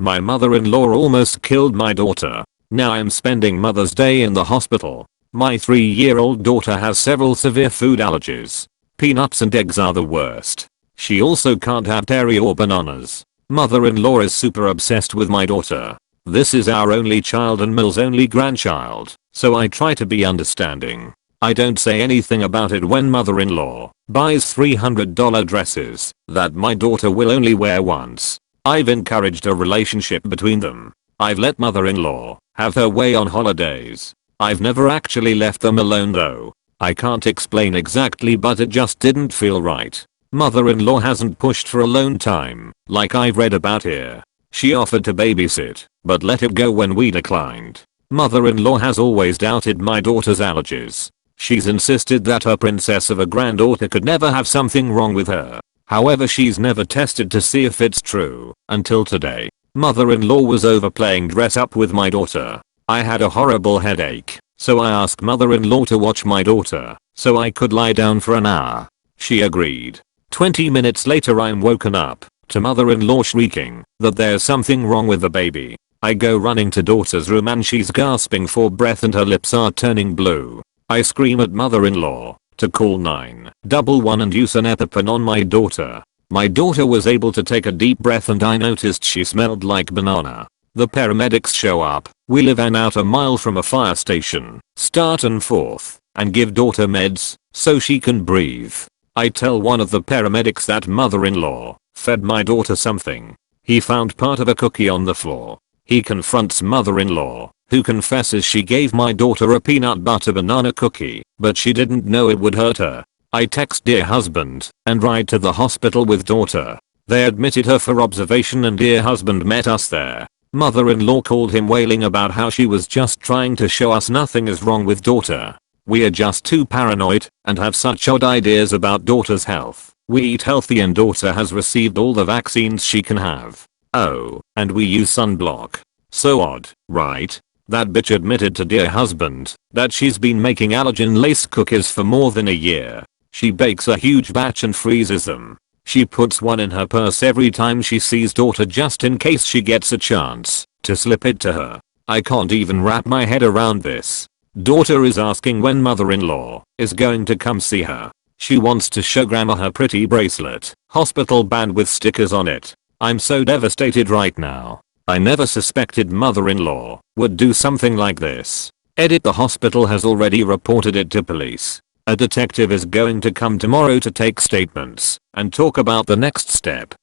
My mother-in-law almost killed my daughter. Now I'm spending Mother's Day in the hospital. My 3-year-old daughter has several severe food allergies. Peanuts and eggs are the worst. She also can't have dairy or bananas. Mother-in-law is super obsessed with my daughter. This is our only child and Mill's only grandchild, so I try to be understanding. I don't say anything about it when mother-in-law buys $300 dresses that my daughter will only wear once. I've encouraged a relationship between them. I've let mother-in-law have her way on holidays. I've never actually left them alone though. I can't explain exactly, but it just didn't feel right. Mother-in-law hasn't pushed for alone time, like I've read about here. She offered to babysit, but let it go when we declined. Mother-in-law has always doubted my daughter's allergies. She's insisted that her princess of a granddaughter could never have something wrong with her. However, she's never tested to see if it's true, until today. Mother-in-law was over playing dress up with my daughter. I had a horrible headache, so I asked mother-in-law to watch my daughter, so I could lie down for an hour. She agreed. 20 minutes later I'm woken up to mother-in-law shrieking that there's something wrong with the baby. I go running to daughter's room and she's gasping for breath and her lips are turning blue. I scream at mother-in-law to call 911 and use an EpiPen on my daughter. My daughter was able to take a deep breath and I noticed she smelled like banana. The paramedics show up. We live out a mile from a fire station. Start and forth and give daughter meds so she can breathe. I tell one of the paramedics that mother-in-law fed my daughter something. He found part of a cookie on the floor. He confronts mother-in-law, who confesses she gave my daughter a peanut butter banana cookie, but she didn't know it would hurt her. I text dear husband and ride to the hospital with daughter. They admitted her for observation and dear husband met us there. Mother-in-law called him wailing about how she was just trying to show us nothing is wrong with daughter. We are just too paranoid and have such odd ideas about daughter's health. We eat healthy and daughter has received all the vaccines she can have. Oh, and we use sunblock. So odd, right? That bitch admitted to dear husband that she's been making allergen lace cookies for more than a year. She bakes a huge batch and freezes them. She puts one in her purse every time she sees daughter just in case she gets a chance to slip it to her. I can't even wrap my head around this. Daughter is asking when mother-in-law is going to come see her. She wants to show grandma her pretty bracelet, hospital band with stickers on it. I'm so devastated right now. I never suspected mother-in-law would do something like this. Edit: the hospital has already reported it to police. A detective is going to come tomorrow to take statements and talk about the next step.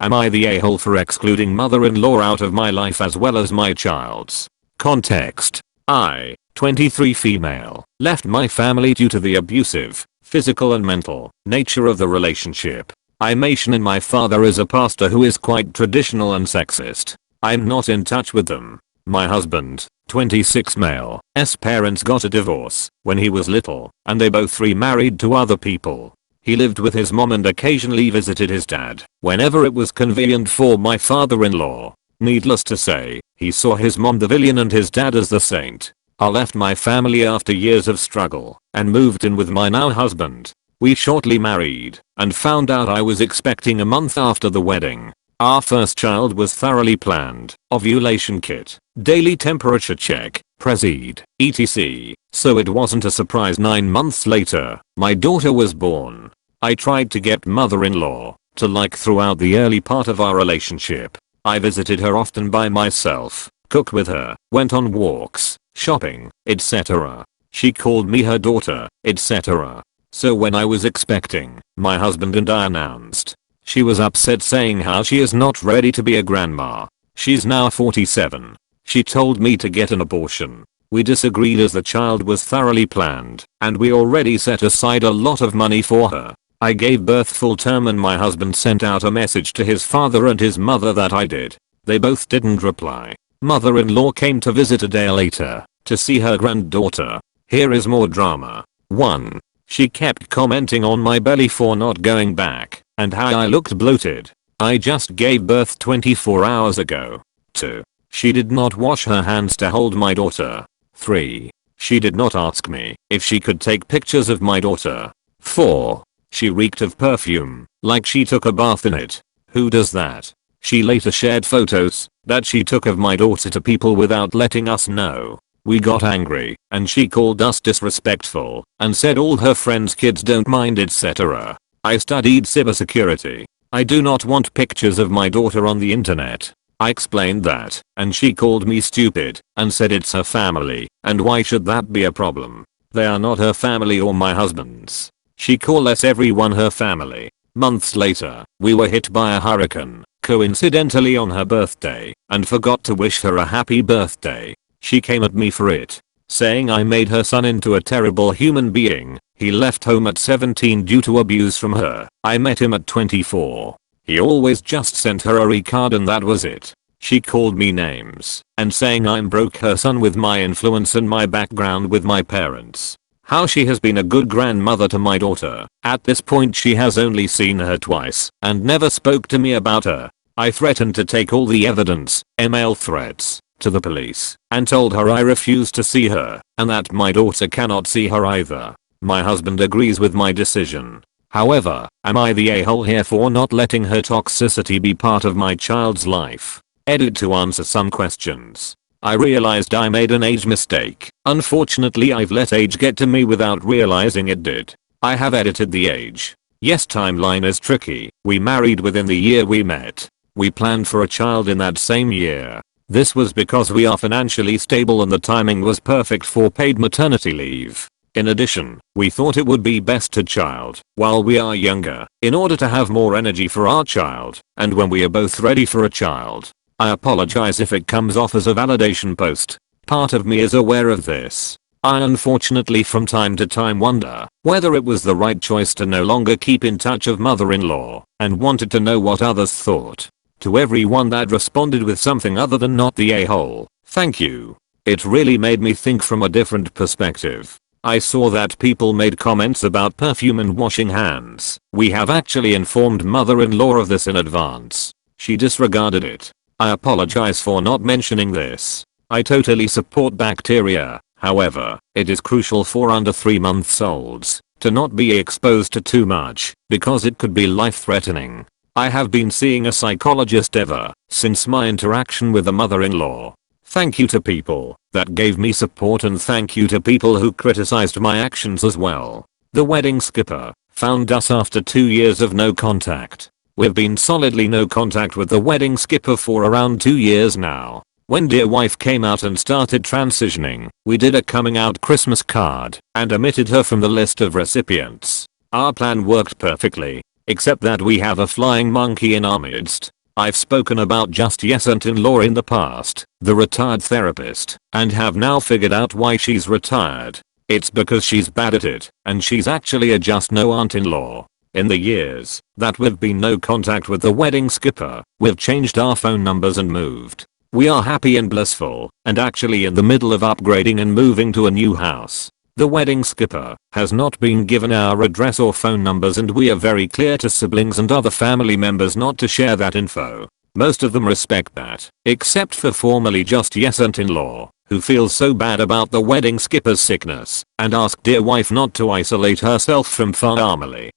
Am I the a-hole for excluding mother-in-law out of my life as well as my child's? Context: I, 23 female, left my family due to the abusive, physical and mental nature of the relationship. I'm Asian and my father is a pastor who is quite traditional and sexist. I'm not in touch with them. My husband, 26 male, parents got a divorce when he was little and they both remarried to other people. He lived with his mom and occasionally visited his dad whenever it was convenient for my father-in-law. Needless to say, he saw his mom the villain and his dad as the saint. I left my family after years of struggle and moved in with my now husband. We shortly married and found out I was expecting a month after the wedding. Our first child was thoroughly planned, ovulation kit, daily temperature check, Prez-Ed, etc. So it wasn't a surprise 9 months later, my daughter was born. I tried to get mother-in-law to like throughout the early part of our relationship. I visited her often by myself, cooked with her, went on walks, shopping, etc. She called me her daughter, etc. So when I was expecting, my husband and I announced. She was upset saying how she is not ready to be a grandma. She's now 47. She told me to get an abortion. We disagreed as the child was thoroughly planned and we already set aside a lot of money for her. I gave birth full term and my husband sent out a message to his father and his mother that I did. They both didn't reply. Mother-in-law came to visit a day later to see her granddaughter. Here is more drama. 1. She kept commenting on my belly for not going back and how I looked bloated. I just gave birth 24 hours ago. 2. She did not wash her hands to hold my daughter. 3. She did not ask me if she could take pictures of my daughter. 4. She reeked of perfume, like she took a bath in it. Who does that? She later shared photos that she took of my daughter to people without letting us know. We got angry and she called us disrespectful and said all her friends' kids don't mind, etc. I studied cybersecurity. I do not want pictures of my daughter on the internet. I explained that and she called me stupid and said it's her family and why should that be a problem? They are not her family or my husband's. She called us everyone her family. Months later, we were hit by a hurricane, coincidentally on her birthday, and forgot to wish her a happy birthday. She came at me for it, saying I made her son into a terrible human being. He left home at 17 due to abuse from her. I met him at 24. He always just sent her a recard and that was it. She called me names and saying I'm broke her son with my influence and my background with my parents. How she has been a good grandmother to my daughter. At this point she has only seen her twice and never spoke to me about her. I threatened to take all the evidence, email threats, to the police and told her I refuse to see her and that my daughter cannot see her either. My husband agrees with my decision. However, am I the a-hole here for not letting her toxicity be part of my child's life? Edit to answer some questions. I realized I made an age mistake. Unfortunately I've let age get to me without realizing it did. I have edited the age. Yes, timeline is tricky. We married within the year we met. We planned for a child in that same year. This was because we are financially stable and the timing was perfect for paid maternity leave. In addition, we thought it would be best to child while we are younger in order to have more energy for our child and when we are both ready for a child. I apologize if it comes off as a validation post. Part of me is aware of this. I unfortunately from time to time wonder whether it was the right choice to no longer keep in touch of mother-in-law and wanted to know what others thought. To everyone that responded with something other than not the a-hole, thank you. It really made me think from a different perspective. I saw that people made comments about perfume and washing hands. We have actually informed mother-in-law of this in advance. She disregarded it. I apologize for not mentioning this. I totally support bacteria. However, it is crucial for under 3 months olds to not be exposed to too much because it could be life-threatening. I have been seeing a psychologist ever since my interaction with the mother-in-law. Thank you to people that gave me support and thank you to people who criticized my actions as well. The wedding skipper found us after 2 years of no contact. We've been solidly no contact with the wedding skipper for around 2 years now. When dear wife came out and started transitioning, we did a coming out Christmas card and omitted her from the list of recipients. Our plan worked perfectly, except that we have a flying monkey in our midst. I've spoken about just yes aunt-in-law in the past, the retired therapist, and have now figured out why she's retired. It's because she's bad at it, and she's actually a just no aunt-in-law. In the years that we've been no contact with the wedding skipper, we've changed our phone numbers and moved. We are happy and blissful, and actually in the middle of upgrading and moving to a new house. The wedding skipper has not been given our address or phone numbers and we are very clear to siblings and other family members not to share that info. Most of them respect that, except for formerly just yes aunt-in-law, who feels so bad about the wedding skipper's sickness and ask dear wife not to isolate herself from family.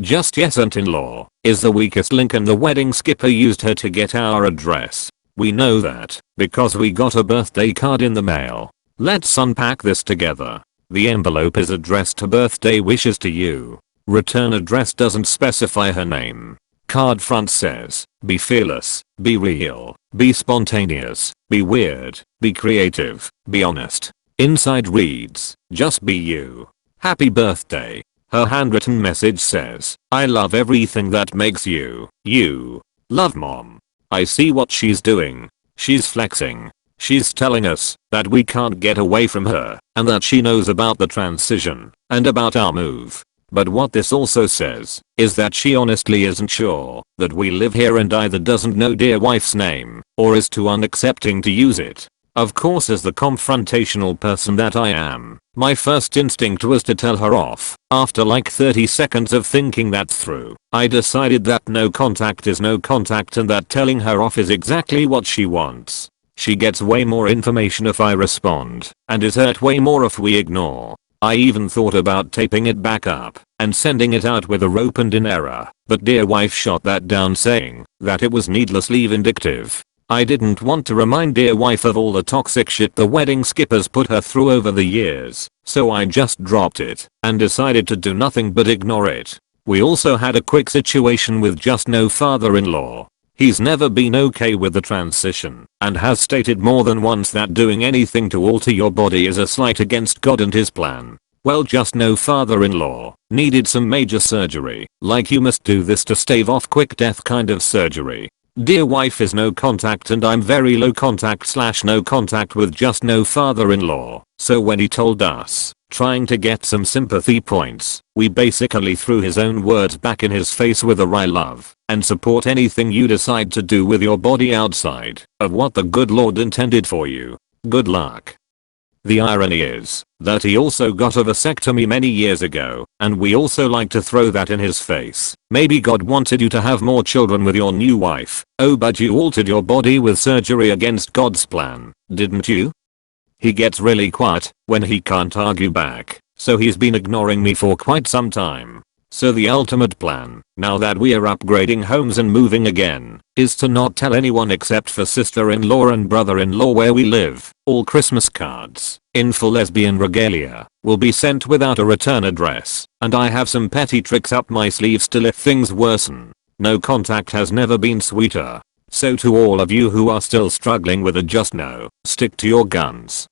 Just yes aunt-in-law is the weakest link and the wedding skipper used her to get our address. We know that because we got a birthday card in the mail. Let's unpack this together. The envelope is addressed to birthday wishes to you. Return address doesn't specify her name. Card front says, be fearless, be real, be spontaneous, be weird, be creative, be honest. Inside reads, just be you. Happy birthday. Her handwritten message says, I love everything that makes you, you. Love mom. I see what she's doing. She's flexing. She's telling us that we can't get away from her and that she knows about the transition and about our move. But what this also says is that she honestly isn't sure that we live here and either doesn't know dear wife's name or is too unaccepting to use it. Of course, as the confrontational person that I am, my first instinct was to tell her off. After like 30 seconds of thinking that through, I decided that no contact is no contact and that telling her off is exactly what she wants. She gets way more information if I respond and is hurt way more if we ignore. I even thought about taping it back up and sending it out with a rope and in error, but dear wife shot that down saying that it was needlessly vindictive. I didn't want to remind dear wife of all the toxic shit the wedding skippers put her through over the years, so I just dropped it and decided to do nothing but ignore it. We also had a quick situation with just no father-in-law. He's never been okay with the transition and has stated more than once that doing anything to alter your body is a slight against God and his plan. Well, just no father-in-law needed some major surgery, like you must do this to stave off quick death kind of surgery. Dear wife is no contact and I'm very low contact / no contact with just no father-in-law, so when he told us, trying to get some sympathy points, we basically threw his own words back in his face with a "I love and support anything you decide to do with your body outside of what the good Lord intended for you. Good luck." The irony is that he also got a vasectomy many years ago, and we also like to throw that in his face. Maybe God wanted you to have more children with your new wife. Oh, but you altered your body with surgery against God's plan, didn't you? He gets really quiet when he can't argue back, so he's been ignoring me for quite some time. So the ultimate plan, now that we are upgrading homes and moving again, is to not tell anyone except for sister-in-law and brother-in-law where we live. All Christmas cards, in full lesbian regalia, will be sent without a return address, and I have some petty tricks up my sleeve still if things worsen. No contact has never been sweeter. So to all of you who are still struggling with a just no, stick to your guns.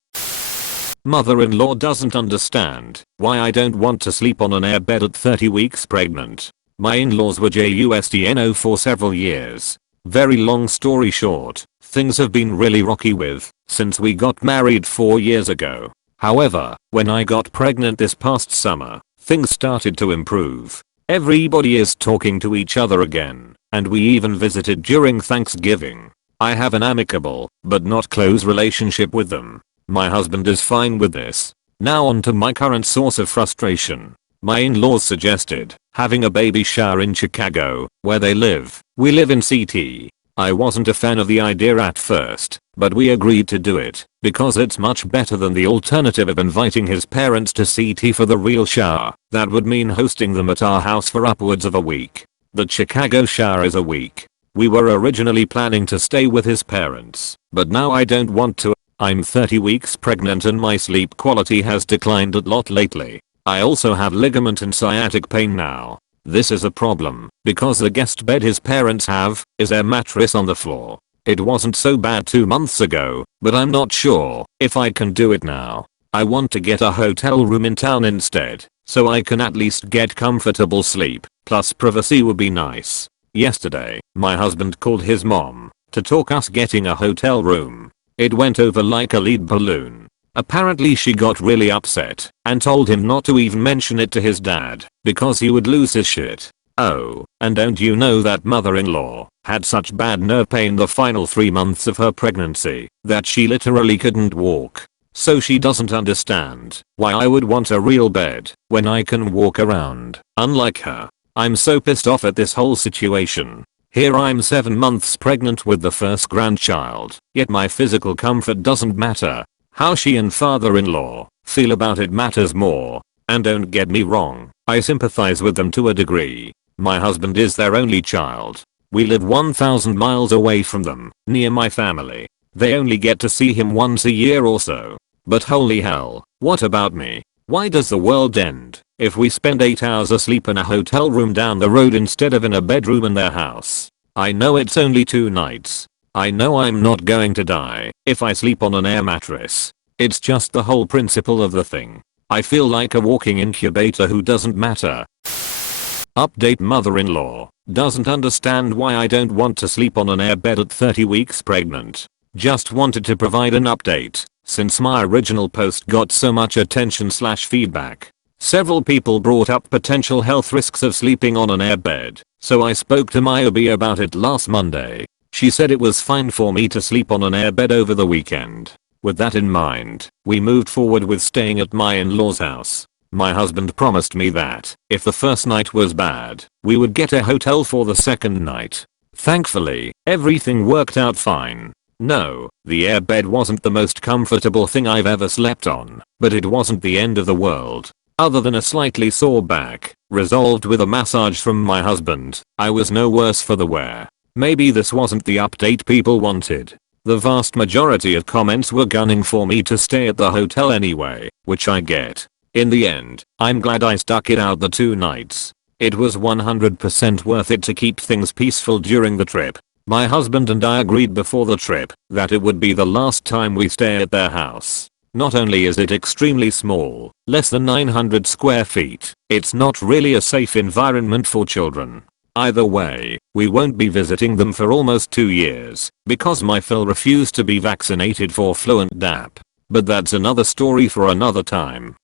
Mother-in-law doesn't understand why I don't want to sleep on an airbed at 30 weeks pregnant. My in-laws were JUSDNO for several years. Very long story short, things have been really rocky with since we got married 4 years ago. However, when I got pregnant this past summer, things started to improve. Everybody is talking to each other again, and we even visited during Thanksgiving. I have an amicable, but not close relationship with them. My husband is fine with this. Now on to my current source of frustration. My in-laws suggested having a baby shower in Chicago, where they live. We live in CT. I wasn't a fan of the idea at first, but we agreed to do it because it's much better than the alternative of inviting his parents to CT for the real shower. That would mean hosting them at our house for upwards of a week. The Chicago shower is a week. We were originally planning to stay with his parents, but now I don't want to. I'm 30 weeks pregnant and my sleep quality has declined a lot lately. I also have ligament and sciatic pain now. This is a problem because the guest bed his parents have is their mattress on the floor. It wasn't so bad 2 months ago, but I'm not sure if I can do it now. I want to get a hotel room in town instead, so I can at least get comfortable sleep, plus privacy would be nice. Yesterday, my husband called his mom to talk us getting a hotel room. It went over like a lead balloon. Apparently she got really upset and told him not to even mention it to his dad because he would lose his shit. Oh, and don't you know that mother-in-law had such bad nerve pain the final 3 months of her pregnancy that she literally couldn't walk. So she doesn't understand why I would want a real bed when I can walk around. Unlike her, I'm so pissed off at this whole situation. Here I'm 7 months pregnant with the first grandchild, yet my physical comfort doesn't matter. How she and father-in-law feel about it matters more. And don't get me wrong, I sympathize with them to a degree. My husband is their only child. We live 1,000 miles away from them, near my family. They only get to see him once a year or so. But holy hell, what about me? Why does the world end if we spend 8 hours asleep in a hotel room down the road instead of in a bedroom in their house? I know it's only 2 nights. I know I'm not going to die if I sleep on an air mattress. It's just the whole principle of the thing. I feel like a walking incubator who doesn't matter. Update: mother-in-law doesn't understand why I don't want to sleep on an airbed at 30 weeks pregnant. Just wanted to provide an update since my original post got so much attention/feedback. Several people brought up potential health risks of sleeping on an airbed, so I spoke to my OB about it last Monday. She said it was fine for me to sleep on an airbed over the weekend. With that in mind, we moved forward with staying at my in-laws' house. My husband promised me that if the first night was bad, we would get a hotel for the second night. Thankfully, everything worked out fine. No, the airbed wasn't the most comfortable thing I've ever slept on, but it wasn't the end of the world. Other than a slightly sore back, resolved with a massage from my husband, I was no worse for the wear. Maybe this wasn't the update people wanted. The vast majority of comments were gunning for me to stay at the hotel anyway, which I get. In the end, I'm glad I stuck it out the 2 nights. It was 100% worth it to keep things peaceful during the trip. My husband and I agreed before the trip that it would be the last time we stay at their house. Not only is it extremely small, less than 900 square feet, it's not really a safe environment for children. Either way, we won't be visiting them for almost 2 years because my Phil refused to be vaccinated for flu and DAP. But that's another story for another time.